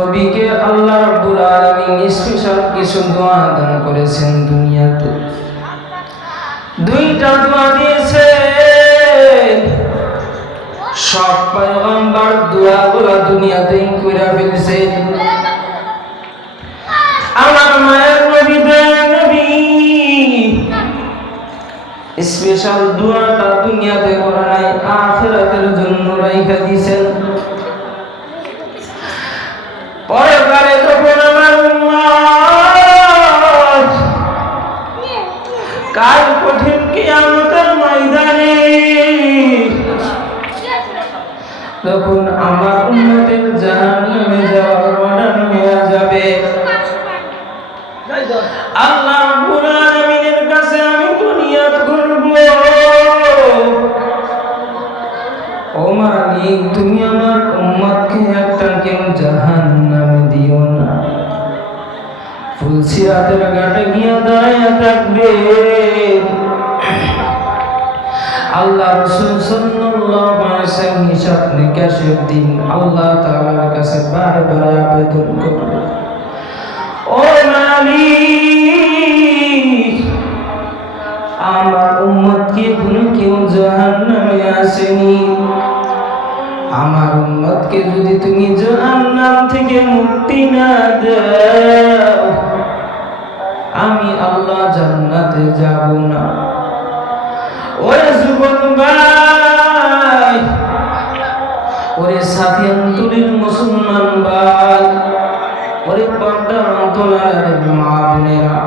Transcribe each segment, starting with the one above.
নবীকে আল্লাহ রাব্বুল আলামিন স্পেশাল কিছু দোয়া দান করেছেন দুনিয়াতে। দুইটা দোয়া দিয়েছেন। সব পয়গম্বর দোয়াগুলো দুনিয়াতেই কইরা ফেলছেন। আমার মায়ের নবী দয়ার নবী স্পেশাল দোয়াটা দুনিয়াতে করে নাই, আখিরাতের জন্য রাইখা দিয়েছেন। পরেরবারে যখন আমার উম্মত কাল কঠিন কিয়ামতের ময়দানে তখন আমার উম্মতের জাহান্নামে যাওয়ার অর্ডার হয়ে যাবে, আল্লাহ রাব্বুল আলামিনের কাছে আমি ফরিয়াদ করব, ও মালিক তুমি আমার উম্মতকে একটা কেউ জাহান্নামে দিও না। ফুলসিরাতের ঘাটে গিয়ে দাঁড়াইয়া থাকবে, আল্লাহ রাসূল সাল্লাল্লাহু আলাইহি ওয়াসাল্লাম হিসাব নিকাশের দিন আল্লাহ তাআলার কাছে বারবার আবেদন করবে, ও মালিক আমার উম্মতকে এখনো কেউ জাহান্নামে আসেনি, আমার উম্মতকে যদি তুমি জাহান্নাম থেকে মুক্তি না দাও আমি আল্লাহ জান্নাতে যাব না। ওরে যুবক ভাই, ওরে সাথী অন্তরের মুসলমান ভাই, ওরে পর্দার অন্তরালের মা বোনেরা,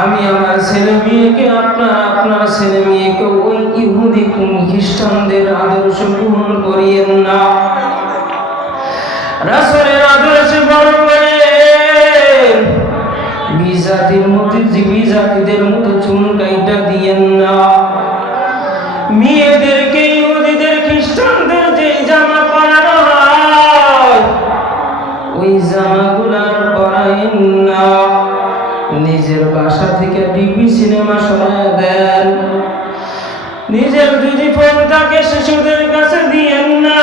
আমি আমার ছেলে মেয়েকে আপনার ছেলে মেয়েকে ওই ইহুদি খ্রিস্টানদের আদর্শ গ্রহণ করিয়েন না। রাসূলের আদর্শে বড় করেন, বিজাতির মতো জীবী জাতিদের মতো চুল কাইটা দিয়েন না। মেয়েদেরকে ইহুদিদের খ্রিস্টানদের যে জামা পরানো হয় ওই জামাগুলার পরায়েন না। নিজের বাসা থেকে টিভি সিনেমা শোনায় দেন, নিজের যদি ফোন থাকে শিশুদের কাছে দিয়েন না।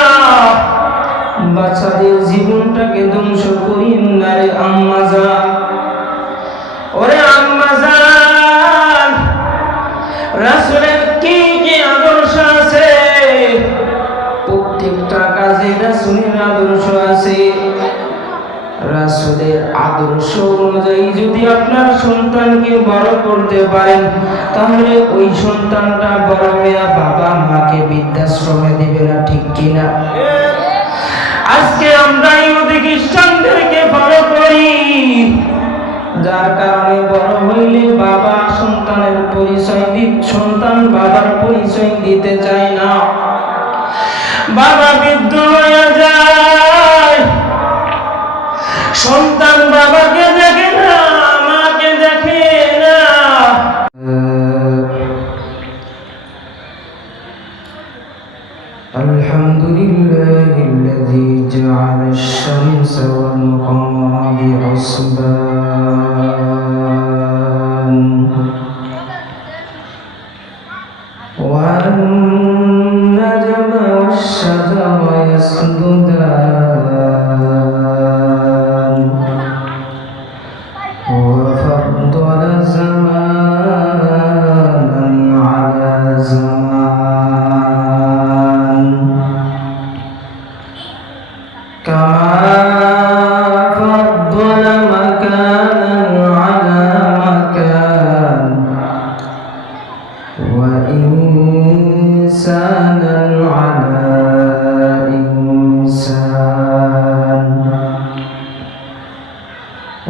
বাচ্চাদের জীবনটাকে ধ্বংস করিয়েন না রে আম্মা জান, ওরে আম্মা জান। রাসূলের কি কি আদর্শ আছে, প্রত্যেকটা কাজে রাসূলের আদর্শ আছে। রাসূলের আদর্শ অনুযায়ী যদি আপনার সন্তানকে বড় করতে পারেন তাহলে ওই সন্তানটা বড় হয়ে বাবা মাকে বৃদ্ধাশ্রমে দিবে না, ঠিক কিনা? আজকে আমরা ইহুদি খ্রিস্টানদেরকে বড় করি, যার কারণে বড় হইলে বাবা সন্তানের পরিচয় সন্তান বাবার পরিচয় দিতে চায় না, বাবা বৃদ্ধ হয়ে যায়, সন্তান বাবাকে দেখে না, মাকে দেখে না। আলহামদুলিল্লাহিল্লাযী জাআলা আশ-শামসা ওয়াল কমারা বিহুসবান ওয়ান নাজমা ওয়াশ-শাজারা ইয়াসজুদান وفضل زمانا على زمان كما فضل مكانا على مكان وإنسانا على إنسان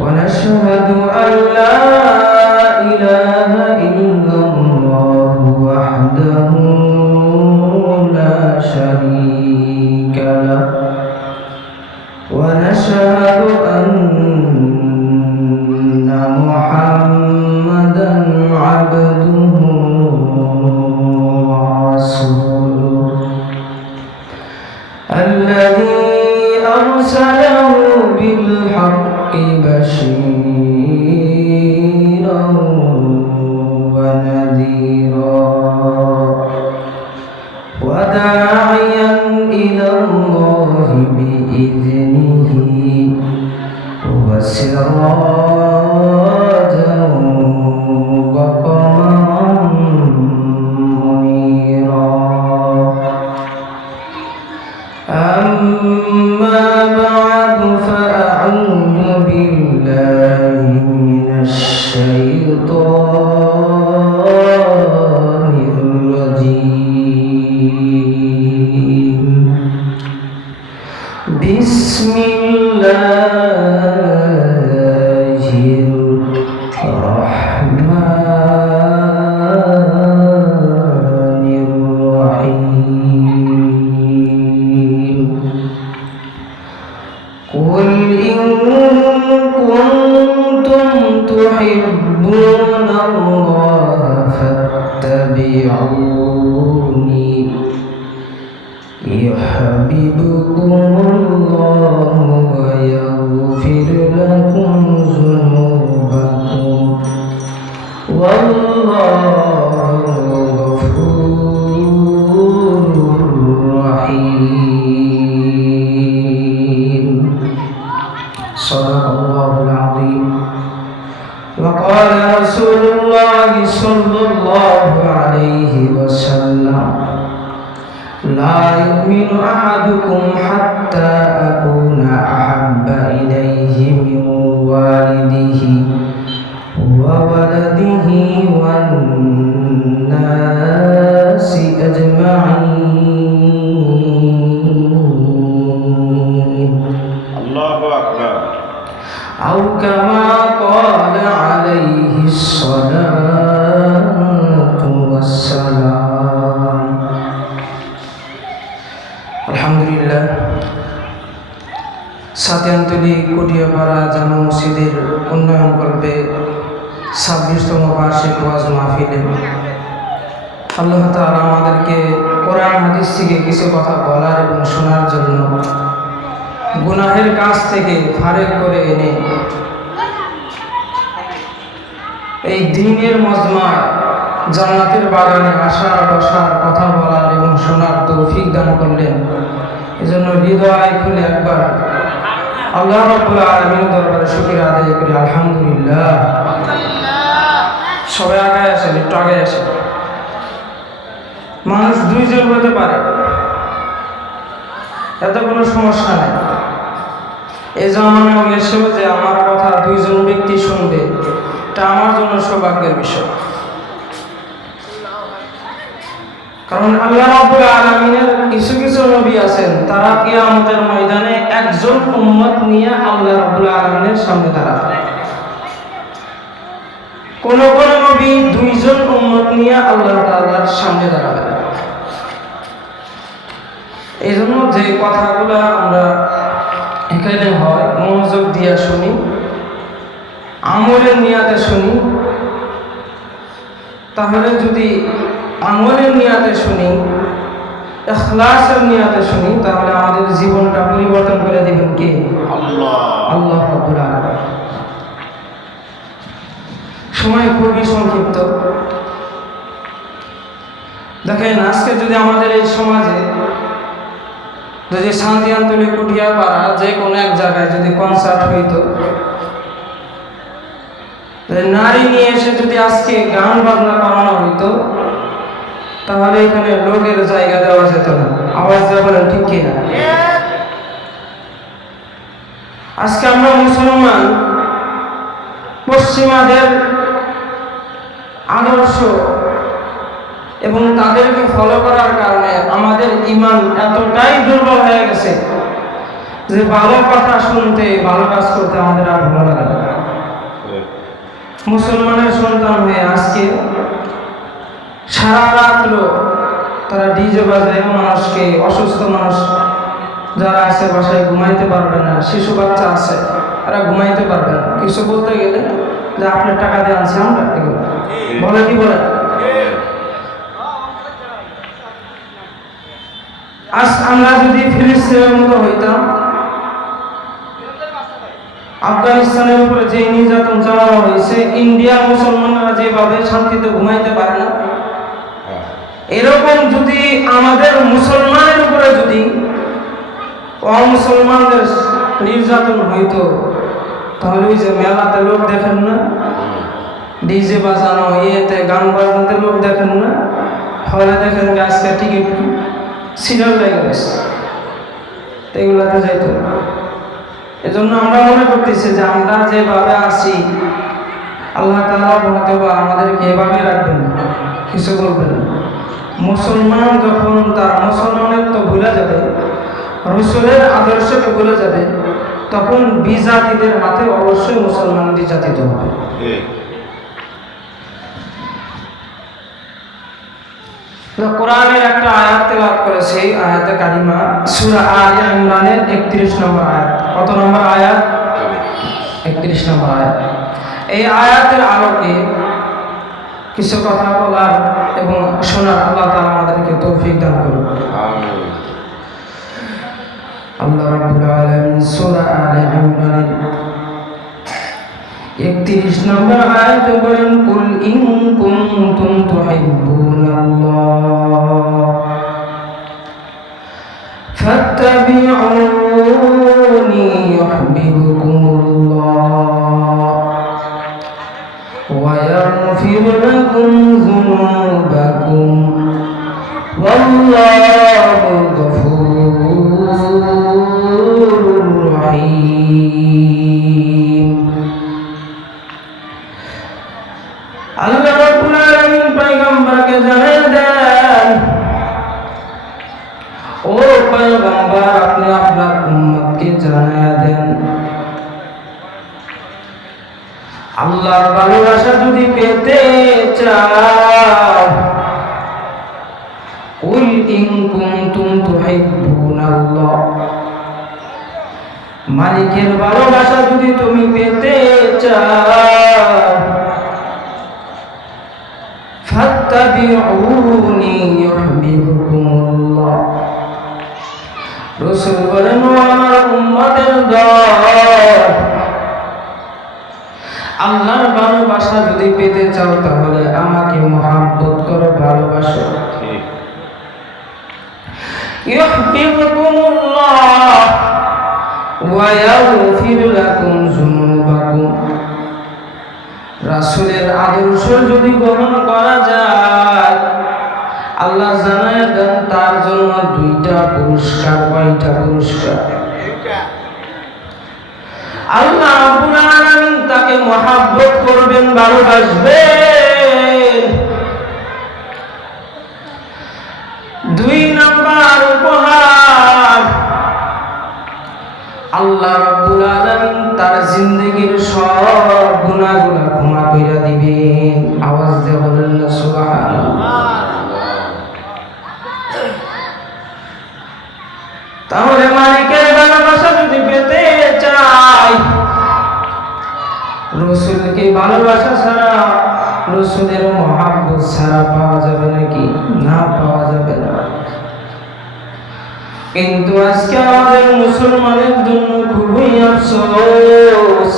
ونشهد أن لا إله إلا الله وحده لا شريك له ونشهد أن محمدا عبده ورسوله الذي أرسله بالحق بشيرا ونذيرا وداعيا إلى الله بإذنه وسراجا وقمرا منيرا أما بعد فأعوذ بالله من الشيطان الرجيم بسم الله الرحمن الرحيم قل إن كنتم تحبون الله فاتبعوني يحببكم الله ويغفر لكم ذنوبكم والله غفور رحيم صدق الله العظيم وقال رسول الله صلى الله عليه وسلم لا يؤمن أحدكم حتى أكون أحب إليه من والده وولده والناس أجمعين الله أكبر أو كما قال عليه الصلاة والسلام আলহামদুলিল্লাহ সাতিয়ানতলী কটিয়াপাড়া জামা মসজিদের উন্নয়ন কল্পে 26তম বার্ষিক ওয়াজ মাহফিলে আল্লাহ তাআলা আমাদেরকে কোরআন হাদিস থেকে কিছু কথা বলার এবং শোনার জন্য গুনাহের কাজ থেকে ফারেক করে এনে এই দ্বীনের মজমায় জান্নাতের বাগানে আসার বসার কথা বলার এবং শোনার তৌফিক দান করলেন। এজন্য হৃদয় খুলে একবার আল্লাহ রাব্বুল আলামিনের দরবারে শুকরিয়া আদায় করি আলহামদুলিল্লাহ। সবাই আগে আসেন, একটু আগে আসেন। মানুষ দুইজন হতে পারে, এতে কোনো সমস্যা নেই। এই জামানায় এসেও যে আমার কথা দুইজন ব্যক্তি শুনবে, এটা আমার জন্য সৌভাগ্যের বিষয়। কারণ আল্লাহ রাব্বুল আলামিনের কিছু কিছু নবী আছেন, তারা কিয়ামতের ময়দানে একজন উম্মত নিয়ে আল্লাহ রাব্বুল আলামিনের সামনে দাঁড়াবে। কোন কোন নবী দুইজন উম্মত নিয়ে আল্লাহ তাআলার সামনে দাঁড়াবে। এই জন্য যে কথাগুলো আমরা এখানে হয় মনোযোগ দিয়ে শুনি, আমলের নিয়াতে শুনি। তাহলে যদি আমলের নিয়াতে শুনি, ইখলাসের নিয়াতে শুনি, তাহলে আমাদের জীবনটা পরিবর্তন করে দিবেন কে? আল্লাহ রাব্বুল আলামিন। সময় খুবই সংক্ষিপ্ত। দেখেন, আজকে যদি আমাদের এই সমাজে যদি শান্তিয়ানতলী কুটিয়াপাড়া যে কোনো এক জায়গায় যদি কনসার্ট হইতো, নারী নিয়ে এসে যদি আজকে গান বাজনা করানো হইতো, তাহলে এখানে লোকের জায়গা দেওয়া যেত না। আওয়াজ দেওয়া বলেন ঠিক কিনা? আজকে আমরা মুসলমান, পশ্চিমাদের আদর্শ এবং তাদেরকে ফলো করার কারণে আমাদের ঈমান এতটাই দুর্বল হয়ে গেছে যে ভালো কথা শুনতে, ভালো কাজ করতে আমাদের আর ভালো লাগে না। মুসলমানের সন্তান হয়ে আজকে সারা রাত্র তারা ডিজে বাজায়, মানুষকে, অসুস্থ মানুষ যারা আছে বাসায় ঘুমাইতে পারবে না, শিশু বাচ্চা আছে তারা ঘুমাইতে পারবে না। কিছু বলতে গেলে যে আপনার টাকা দিয়ে আনছে আমরা, এগুলো বলে কি বলে? আজ আমরা যদি ফিলিস্তিনের মতো হইতাম, আফগানিস্তানের উপরে যে নির্যাতন চালানো হয়েছে, ইন্ডিয়ার মুসলমানরা যেভাবে শান্তিতে ঘুমাইতে পারে না, এরকম যদি আমাদের মুসলমানের উপরে যদি অমুসলমানদের নির্যাতন হইতো, তাহলে ওই যে মেলাতে লোক দেখেন না, ডিজে বাজানো, ইয়েতে গান বাজানোতে লোক দেখেন না, হলে দেখেন আজকে টিকিট সিরিয়াল লেগে গেছে, এগুলাতে যাইতো না। এজন্য আমরা মনে করতেছি যে আমরা যেভাবে আছি আল্লাহ তাআলা হয়তো বা আমাদেরকে এভাবে রাখবেন, কিছু বলবেন না। মুসলমান যখন তার মুসলমানের তো ভুলে যাবে, রসুলের আদর্শকে ভুলে যাবে, তখন বিজাতিদের হাতে অবশ্যই মুসলমান বিজাতিত হবে। কোরআনের একটা আয়াত তেলাওয়াত করেছি, আয়াতে কারিমা সূরা আলে ইমরানের 31 নম্বর আয়াত। কত নম্বর আয়াত? 31 নম্বর আয়াত। এই আয়াতের আলোকে কিছু কথা বলার এবং শোনার আল্লাহ তাআলা আমাদেরকে তৌফিক দান করুন। আমিন। আল্লাহ রাব্বুল আলামিন সূরা আলে ইমরানের 31 নম্বর আয়াতে বলেন, কুল ইন কুনতুম তুহিব্বুনাল্লাহ ফাত্তাবিউনি ইউহিব্বুকুমুল্লাহ ওয়া ইয়াগফির লাকুম যুনুবাকুম ওয়াল্লাহু গফুরুর রহিম। আল্লাহ রাব্বুল আলামিন পয়গম্বরকে জানিয়ে দেন, ও পয়গম্বর আপনি আপনার উম্মতকে জানিয়ে দেন, আল্লাহর ভালোবাসা যদি পেতে চাও, কুল ইন কুনতুম তুহিব্বুনাল্লাহ, মালিকের ভালোবাসা যদি তুমি পেতে চাও, ফাত্তাবিউনি ইউহিব্বুকুমুল্লাহ। রাসূল বলেন, ও আমার উম্মতের দল, আল্লাহর ভালোবাসা যদি পেতে চাও তাহলে আমাকে মহব্বত করো, ভালোবাসো। ঠিক। ইউহিব্বুকুমুল্লাহ ওয়া ইয়াগফির লাকুম যুনুবাকুম। রাসূলের আদর্শ যদি গ্রহণ করা যায়, আল্লাহ জানায় দেন তার জন্য 2টা পুরস্কার। কয়টা পুরস্কার? আল্লাহ রাব্বুল আলামিন তাকে মহব্বত করবেন, ভালোবাসবেন। 2 নাম্বার উপহার, আল্লাহ রাব্বুল আলামিন তার জিন্দেগীর সব গুনাহগুলো ক্ষমা কইরা দিবেন। আওয়াজ দিয়ে বলেন না সুবহানাল্লাহ। তাহলে মালিকের ভালোবাসা যদি পেতে চাই, রাসূলকে ভালোবাসা ছাড়া, রাসূলের মহব্বত ছাড়া পাওয়া যাবে নাকি? না, পাওয়া যাবে না। কিন্তু আজকে আমাদের মুসলমানের জন্য খুবই আফসোস,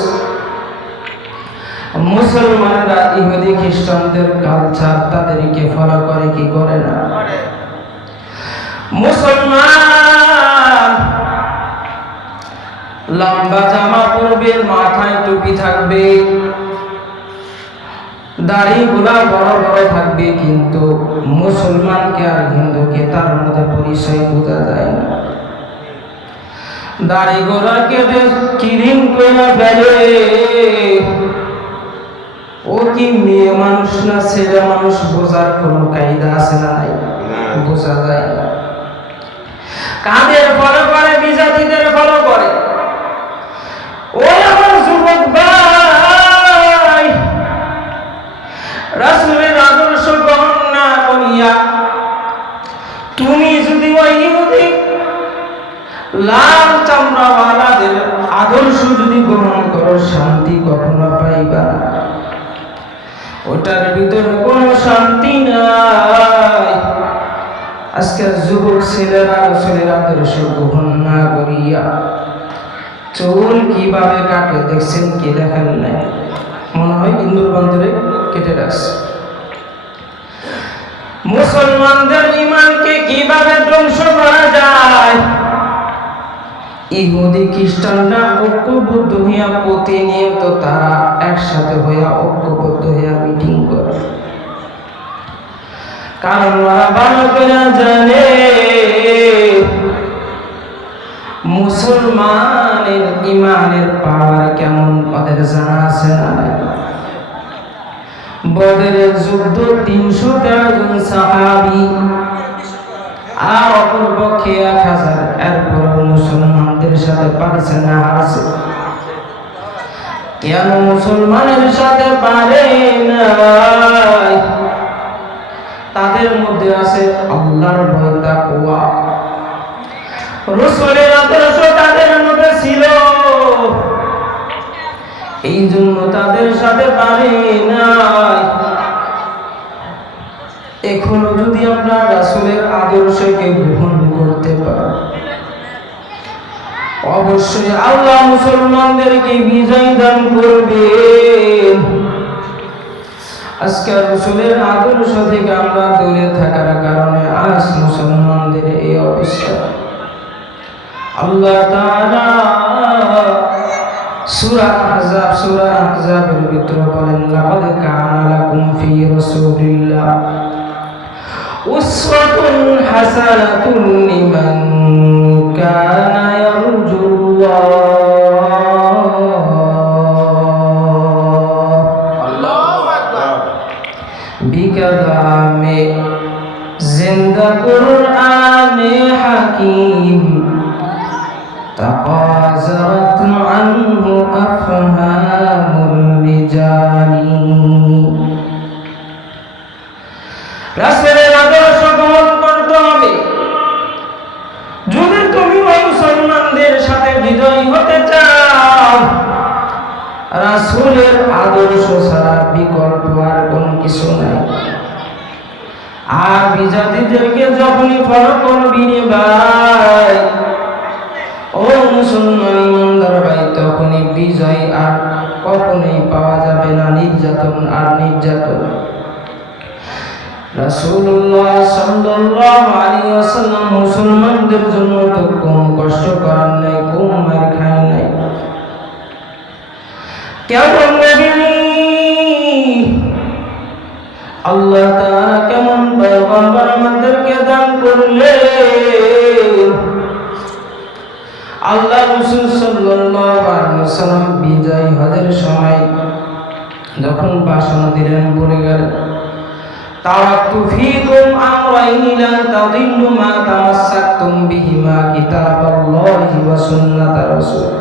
মুসলমানরা ইহুদি খ্রিস্টানদের কালচার তাদেরকে ফলো করে কি করে না? মুসলমান লম্বা জামা পরবে, মাথায় টুপি থাকবে, দাড়িগুলা বড় বড় থাকবে, কিন্তু মুসলমানকে আর হিন্দুকে তার মধ্যে পরিচয় বোঝা যায় না। দাড়িগুলা কেটে কিরিম কইরা ফেলে, ও কি মেয়ে মানুষ না ছেলে মানুষ বোঝার কোন কায়দা আছে না? নাই, বোঝা যায় না। কাদের ফলো করে? বিজাতিদের ফলো করে। ওই আমার যুবক ভাই, রাসূলের আদর্শ গ্রহণ না করিয়া তুমি যদি ওই ইহুদি লাল চামড়াওয়ালাদের আদর্শ যদি গ্রহণ করো, শান্তি কখনো পাইবা না। ওটার ভিতরে কোনো শান্তি নাই। আজকের যুবক ছেলেরা রাসূলের আদর্শ গ্রহণ না করিয়া চুল কিভাবে কাটে দেখছেন কি? দেখেন নাই? মনে হয় ইন্দুর বান্দরে কেটে রাখছে। মুসলমানদের ঈমানকে কিভাবে ধ্বংস করা যায় ইহুদি খ্রিস্টানরা ঐক্যবদ্ধ হইয়া প্রতিনিয়ত তারা একসাথে হইয়া ঐক্যবদ্ধ হইয়া মিটিং করে, কারণ ওরা ভালো করে জানে মুসলমানের ইমানের পাওয়ার কেমন ওদের জানা আছে না নাই? বদরের যুদ্ধ ৩১৩ জন সাহাবী আর অপরপক্ষে ১০০০, এরপর মুসলমানদের সাথে পারছে না, হারছে। কেন মুসলমানের সাথে পারে নাই? তাদের মধ্যে আছে আল্লাহর ভয়, তাকওয়া। রাসূলের আদর্শ তাদের মধ্যে ছিল, এই জন্য তাদের সাথে পারে নাই। এখনো যদি আমরা রাসূলের আদর্শকে গ্রহণ করতে পারি, অবশ্যই আল্লাহ মুসলমানদেরকে বিজয় দান করবেন। আজকে রাসূলের আদর্শ থেকে আমরা দূরে থাকার কারণে আজ মুসলমানদের এই অবস্থা। আল্লাহ তাআলা সূরা আহজাবের ভিতরে বলেন, লাকাদ কানা লাকুম ফি রাসূলিল্লাহ উসওয়াতুন হাসানাতুন লিমান কানা ইয়ারজুল্লাহ। আল্লাহু আকবার। বিকালামে জিন্দা কুরআনে হাকিম তাকাযারাত আনহু আফহামুর রিজালি। রাসূলের আদর্শ গ্রহণ করতে হবে। যদি তুমি মুসলমানদের সাথে বিজয়ী হতে চাও, রাসূলের আদর্শ ছাড়া বিকল্প আর কোন কিছু নাই। আর বিজাতিদেরকে যখনই ফলো করবি রে ভাই, ও মুসলমান ইমানদার ভাই, তখনই বিজয় আর কখনোই পাওয়া যাবে না। নির্যাতন আর নির্যাতন। রাসূলুল্লাহ সাল্লাল্লাহু আলাইহি ওয়াসাল্লাম মুসলমানদের জন্য তো কম কষ্ট করার নাই, কম মার খায় নাই। কেমন নবী, আল্লাহ তাআলা কেমন পয়গম্বর আমাদেরকে দান করলেন। আল্লাহ রাসূল সাল্লাল্লাহু আলাইহি ওয়াসাল্লাম বিজয় হজের সময় যখন ভাষণ দিলেন, বলে গেলেন, তারাকতু ফীকুম আমরাইনি লান তাদিল্লু মা তামাসসাকতুম বিহিমা কিতাবাল্লাহি ওয়া সুন্নাতা রাসূল।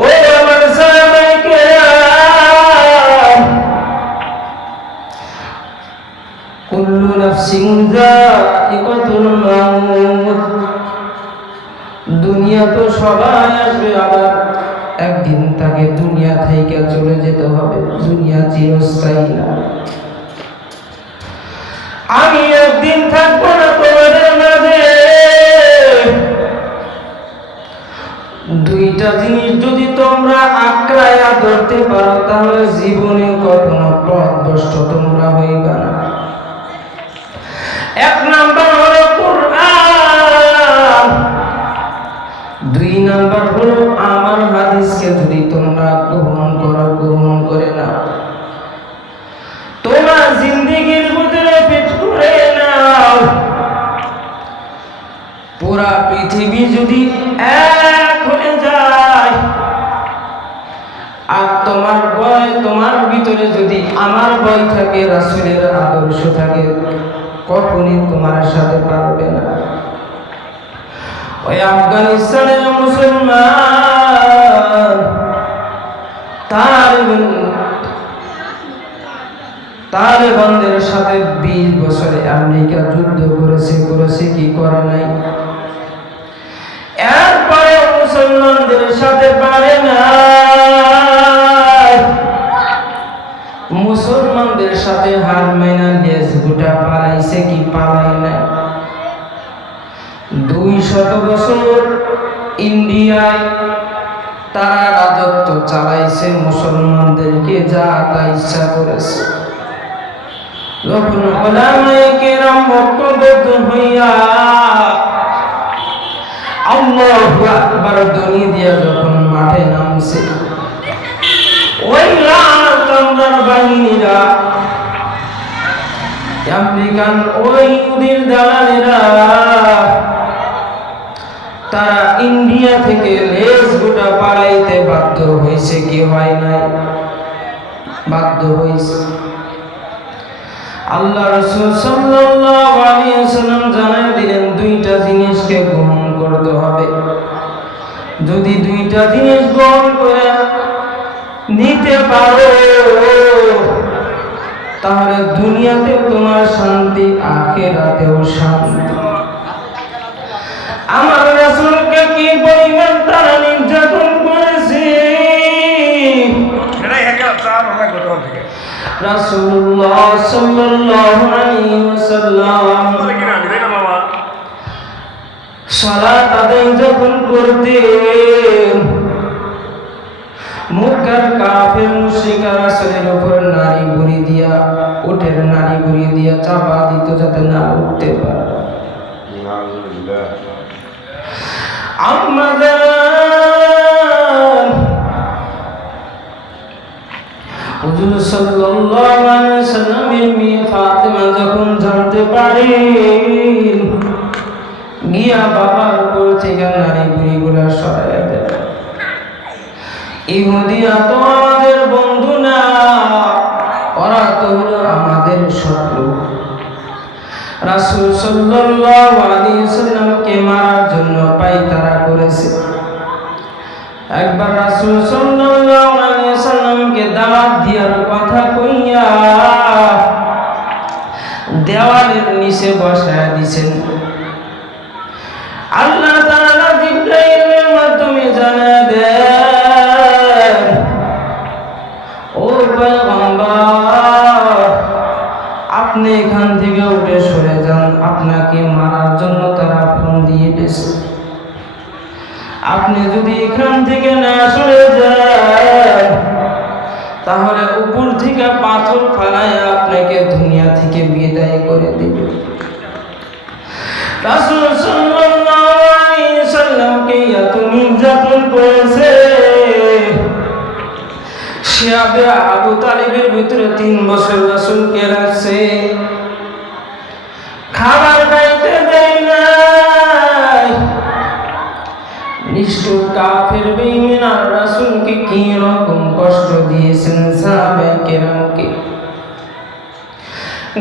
ও আমার সাহাবায়ে কেরাম, কুল্লু নাফসিন যায়িকাতুল মাউত। দুনিয়া তো সবাই আসবে, আবার একদিন তাকে দুনিয়া থেকে চলে যেতে হবে। দুনিয়া চিরস্থায়ী না। আমি একদিন থাকবো না তোমাদের মাঝে। দুইটা জিনিস যদি তোমরা আঁকড়ায়া ধরতে পারো, তাহলে জীবনে কখনো পথভ্রষ্ট তোমরা হইবা না। এক নাম্বার হলো কুরআন, দুই নাম্বার হলো আমার হাদিসকে যদি তোমরা গ্রহণ করো, গ্রহণ করে না, তোমার জিন্দেগির ভিতরে ফিট করে নাও। পুরা পৃথিবী যদি এক হয়ে যায় আর তোমার ভিতরে যদি আমার ভয় থাকে, রাসূলের আদর্শ থাকে, কখনই তোমার সাথে পারবে না। ওই আফগানিস্তানের মুসলমান তালেবানদের সাথে 20 বছরে আমেরিকা যুদ্ধ করেছে কি করে নাই? এরপরে মুসলমানদের সাথে পারে না। মুসলমানদের সাথে হার মাইনা লেজ গুটা পালাইছে কি পালাই না? 200 বছর ইন্ডিয়ায় তারা রাজত্ব চালাইছে, মুসলমানদেরকে যা তা ইচ্ছা করেছে। যখন উলামায়ে কেরাম ঐক্যবদ্ধ হইয়া আল্লাহু আকবার ধ্বনি দিয়া যখন মাঠে নামছে, ওই লাল বাহিনীরা আমেরিকান ওই ইহুদির দালালেরা তারা ইন্ডিয়া থেকে লেজ গোটা পালাইতে বাধ্য হয়েছে, কি হয় নাই? বাধ্য হয়েছে। আল্লাহ রাসূল সাল্লাল্লাহু আলাইহি ওয়াসাল্লাম জানায় দিলেন দুইটা জিনিসকে গ্রহণ করতে হবে। যদি দুইটা জিনিস গ্রহণ করে নিতে পারো তাহলে দুনিয়াতেও তোমার শান্তি, আখিরাতেও শান্তি। আমার রাসূলকে কি পরিমাণ তারা নির্যাতন করেছে! রাসূলুল্লাহ সাল্লাল্লাহু আলাইহি ওয়াসাল্লাম সালাত আদায় যখন করতেন, মক্কার কাফের মুশরিকরা রাসূলের উপর নারী বুড়ি দিয়া, উটের নারী বুড়ি দিয়া চাপা দিত যাতে না উঠতে পারে। হুজুর সাল্লাল্লাহু আলাইহি ওয়াসাল্লামের মেয়ে ফাতেমা যখন জানতে পারেন, গিয়া বাবার উপর থেকে নারী বুড়িগুলা সরাইয়া দেয়। ইহুদিরা তো আমাদের বন্ধু না, ওরা তো হলো আমাদের শত্রু। রাসূল সাল্লাল্লাহু আলাইহি ওয়াসাল্লামকে মারার জন্য পায়তারা করেছে। একবার রাসূল সাল্লাল্লাহু আলাইহি ওয়াসাল্লামকে দাওয়াত দেওয়ার কথা কইয়া দেওয়ালের নিচে বসায়া দিয়েছেন। আল্লাহ তাআলা জিবরাইলের মাধ্যমে জানায় দেন, ও পয়গম্বর, আপনি এখান থেকে উঠে সরে যান, আপনাকে মারার জন্য তারা ফোন দিয়ে দিয়েছে। আপনি যদি এখান থেকে না সরে যান তাহলে উপর থেকে পাথর ফালায় আপনাকে দুনিয়া থেকে বিদায় করে দিবে। রাসূল সাল্লাল্লাহু আলাইহি ওয়াসাল্লামকে এত নির্যাতন করেছে, সে আবু তালিবের ভিতরে 3 বছর রাসূলকে রাখছে, খাবার খাইতে দেয় নাই। নিষ্ঠুর কাফের বেঈমান আর রাসূলকে কি রকম কষ্ট দিয়েছেন সাহাবায়ে কেরামকে।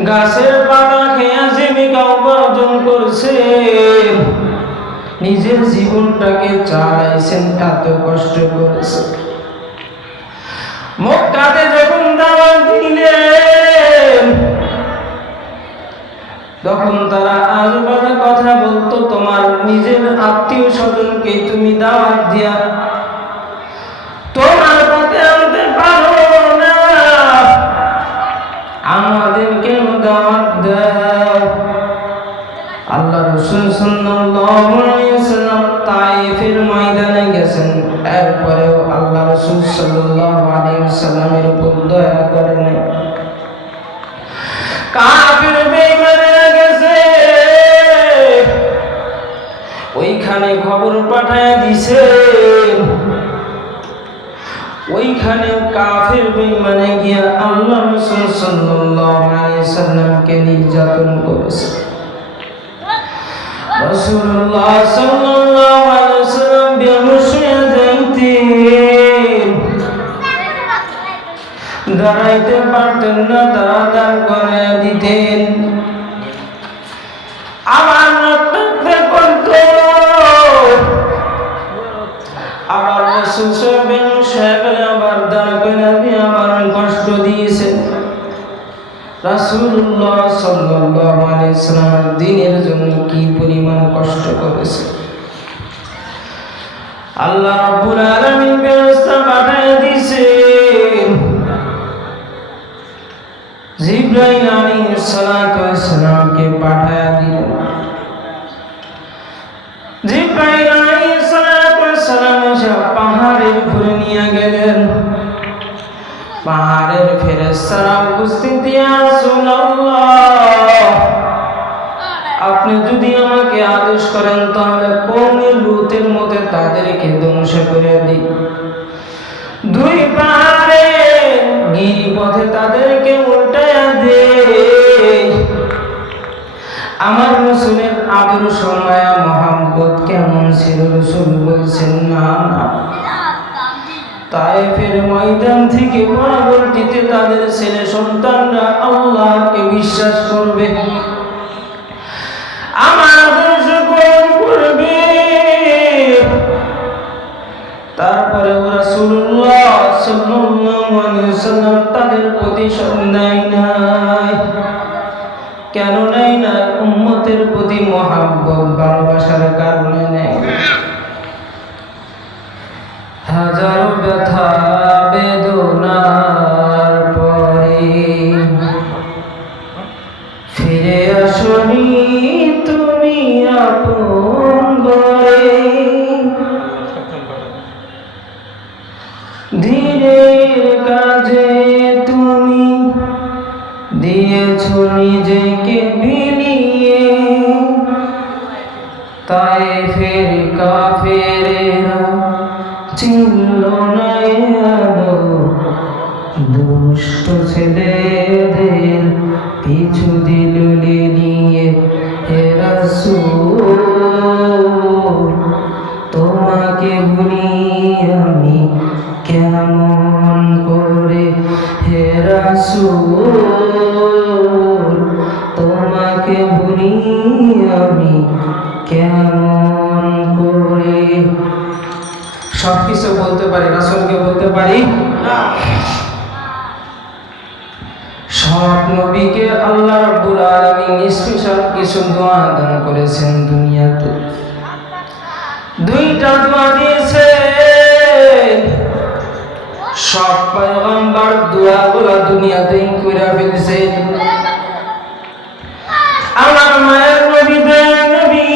গাছের পাতা খেয়ে জীবিকা উপার্জন করছেন, নিজের জীবনটাকে চালাইছেন, এত কষ্ট করেছেন। মক্কাতে যখন দাওয়াত দিলেন তখন তারা আজেবাজে কথা বলতো, তোমার নিজের আত্মীয় স্বজনকে তুমি দাওয়াত দিয়া তোমার পথে আনতে পারো না, আমাদের কেন দাওয়াত দাও? আল্লাহ রাসূল সাল্লাল্লাহু আলাইহি ওয়াসাল্লাম তায়েফের ময়দানে গেছেন, এরপরেও আল্লাহ রাসূল সাল্লাল্লাহু আলাইহি ওয়াসাল্লামের উপর দয়া করেন। কাফের বেঈমানেরা গেছে, ওইখানে খবর পাঠায় দিছে, ওইখানে কাফের বেঈমানে গিয়া আল্লাহ রাসূল সাল্লাল্লাহু আলাইহি ওয়াসাল্লামকে নির্যাতন করেছে। রাসূলুল্লাহ সাল্লাল্লাহু আলাইহি ওয়াসাল্লাম বেহুশ হয়ে যাইতেন, দাঁড়াইতে পারতেন না, তারা দান করে দিতেন। আবার রক্তাক্ত করত, আবার রাসূল বেহুশ হয়ে গেলে আবার দান করে দিয়ে আবার কষ্ট দিয়েছেন। রাসূলুল্লাহ সাল্লাল্লাহু আলাইহি ওয়াসাল্লাম দ্বীনের জন্য কি পরিমাণ কষ্ট করেছে। আল্লাহ রাব্বুল আলামিন ব্যবস্থা পাঠিয়ে দিয়েছেন, জিবরাইল আলাইহিস সালাতু ওয়াস সালামকে পাঠিয়ে দিলেন। জিবরাইল আলাইহিস সালাতু ওয়াস সালাম এসে পাহাড়ের উপরে নিয়ে গেলেন। পাহাড়ের ফেরেশতারা উপস্থিত, ইয়া রাসূলুল্লাহ, আপনি যদি আমাকে আমাকে আদেশ করেন তাহলে কওমে লূতের মতো তাদেরকে ধ্বংস করে দিই। দুই পাহাড়ে গিরিপথে তাদেরকে উল্টায়া দে। আমার রাসূলের আদর্শ মায়া মহব্বত কেমন ছিল? রাসূল বলছেন না না। তায়েফের ময়দান থেকে পরবর্তীতে তাদের ছেলে সন্তানরা আল্লাহকে বিশ্বাস করবে, আমার আদর্শ গ্রহণ করবে। তারপরে রাসূলুল্লাহ সাল্লাল্লাহু আলাইহি ওয়াসাল্লাম তাদের প্রতি সন্দেহ নাই। কেন নাই না? উম্মতের প্রতি মহব্বত ভালোবাসার কারণে নেই। হাজারো ব্যথা বেদনার পরে ফিরে আসনি তুমি আপন ঘরে। ধীরের কাজে তুমি দিয়েছ নিজেকে বিলিয়ে। তায়েফের কাফেরেরা চিনল না আলো, দুষ্ট ছেলেদের পিছু দিল নিয়ে। হে রাসূল তোমাকে ভুলি আমি কেমন করে? হে রাসূল তোমাকে ভুলি আমি কেমন করে? সবকিছু বলতে পারি, রাসূলকে বলতে পারি না। সব নবীকে আল্লাহ রাব্বুল আলামিন স্পেশাল কিছু দোয়া দান করেছেন দুনিয়াতে। দুইটা দোয়া দিয়েছেন। সব পয়গম্বর দোয়াগুলো দুনিয়াতেই কইরা ফেলছেন। আমার মায়ের নবী দয়ার নবী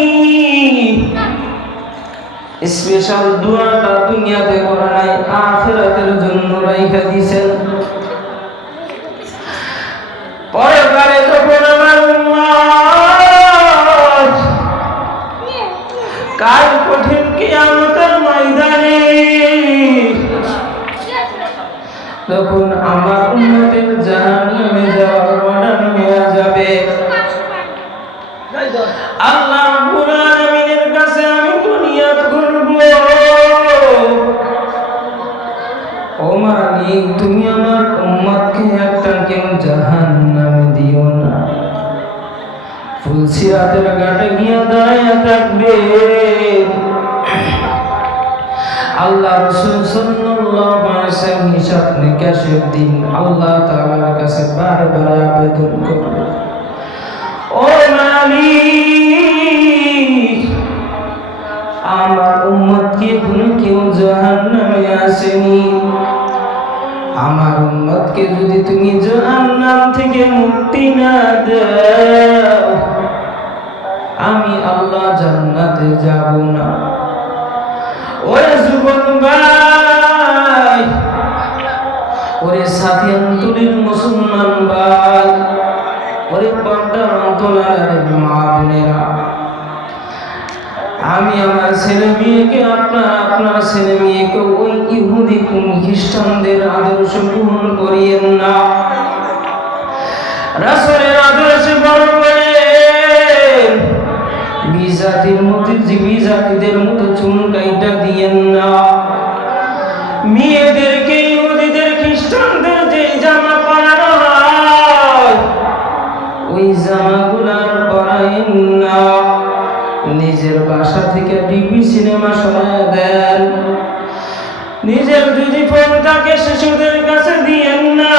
স্পেশাল দোয়াটা দুনিয়াতে করে নাই, আখিরাতের জন্য রাইখা দিয়েছেন। পরকালে যখন আমার উম্মত কাল কঠিন কিয়ামতের ময়দানে তখন আমার উম্মতের জাহান্নামে যাওয়ার অর্ডার হয়ে যাবে, আল্লাহ রাব্বুল আলামিনের কাছে আমি ফরিয়াদ করব, ও মালিক তুমি আমার উম্মতকে একটা কেউ জাহান্নামে দিও না। ফুলসিরাতের ঘাটে গিয়ে দাঁড়ায় থাকবে। আল্লাহ রাসূল সাল্লাল্লাহু আলাইহি ওয়াসাল্লাম হিসাব নিকাশের দিন আল্লাহ তাআলার কাছে বারবার আবেদন করবে, ও মালিক আমার উম্মতকে এখনো কেউ জাহান্নামে আসেনি। আমার উম্মতকে যদি তুমি জাহান্নাম থেকে মুক্তি না দাও আমি আল্লাহ জান্নাতে যাব না। ওরে যুবক ভাই, ওরে সাথী অন্তরের মুসলমান ভাই, ওরে পর্দার অন্তরালের মা বোনেরা, আমি আমার ছেলে মেয়েকে আপনার ছেলে মেয়েকে ওই ইহুদি খ্রিস্টানদের আদর্শ গ্রহণ করিয়েন না। রাসূলের আদর্শে বড় করেন। বিজাতির মতো জীবী জাতিদের মতো চুল কাইটা দিয়েন না। মেয়েদেরকে ইহুদিদের খ্রিস্টানদের যে জামা পরানো হয় ওই জামাগুলার পরায়েন না। নিজের বাসা থেকে টিভি সিনেমা শোনায় দেন। নিজের যদি ফোন থাকে শিশুদের কাছে দিয়েন না।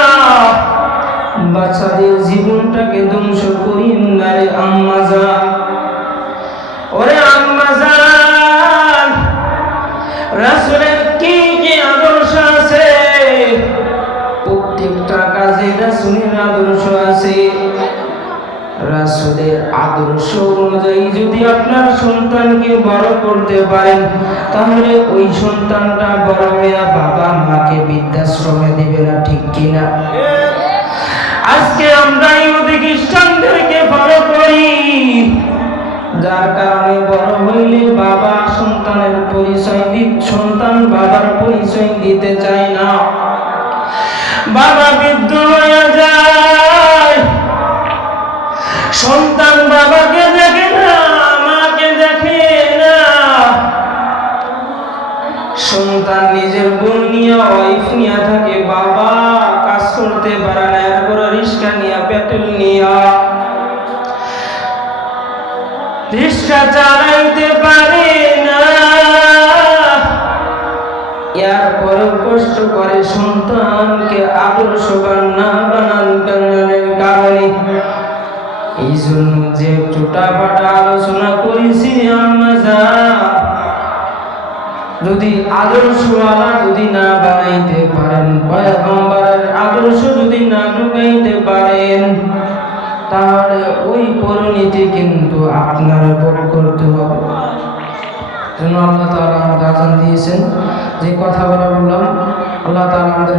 বাচ্চাদের জীবনটাকে ধ্বংস করিয়েন না রে আম্মা জান। ওরে আম্মা জান, রাসূলের কি কি আদর্শ আছে? প্রত্যেকটা কাজে রাসূলের আদর্শ আছে। রাসূলের আদর্শ অনুযায়ী যদি আপনার সন্তানকে বড় করতে পারেন তাহলে ওই সন্তানটা বড় হয়ে বাবা মাকে বৃদ্ধাশ্রমে দিবে না, ঠিক কিনা? আজকে আমরা ইহুদি খ্রিস্টানদেরকে বড় করি, যার কারণে বড় হইলে বাবা সন্তানের পরিচয় সন্তান বাবার পরিচয় দিতে চায় না, বাবা বৃদ্ধ হয়ে যায়, সন্তান বাবাকে দেখে না, মাকে দেখে না, সন্তান নিজের বোন নিয়ে ওয়াইফ নিয়ে থাকে, বাবা কাজ করতে পারে না, এরপর রিক্সা নিয়ে পেট্রোল নিয়ে রিক্সা চালাইতে পারে না, এরপর কষ্ট করে সন্তানকে আদর্শবান না বানানোর কারণে। এই জন্য যে ছোটাফাটা আলোচনা করেছি আম্মা জান, যদি আদর্শওয়ালা যদি না বানাইতে পারেন, পয়গম্বরের আদর্শ যদি না ঢুকাইতে পারেন, তাহলে ওই পরিণতি কিন্তু আপনার ভোগ করতে হবে। জন্য আল্লাহ তাআলা আমাদের আযান দিয়েছেন, যে কথাগুলো বললাম আল্লাহ তাআলা আমাদের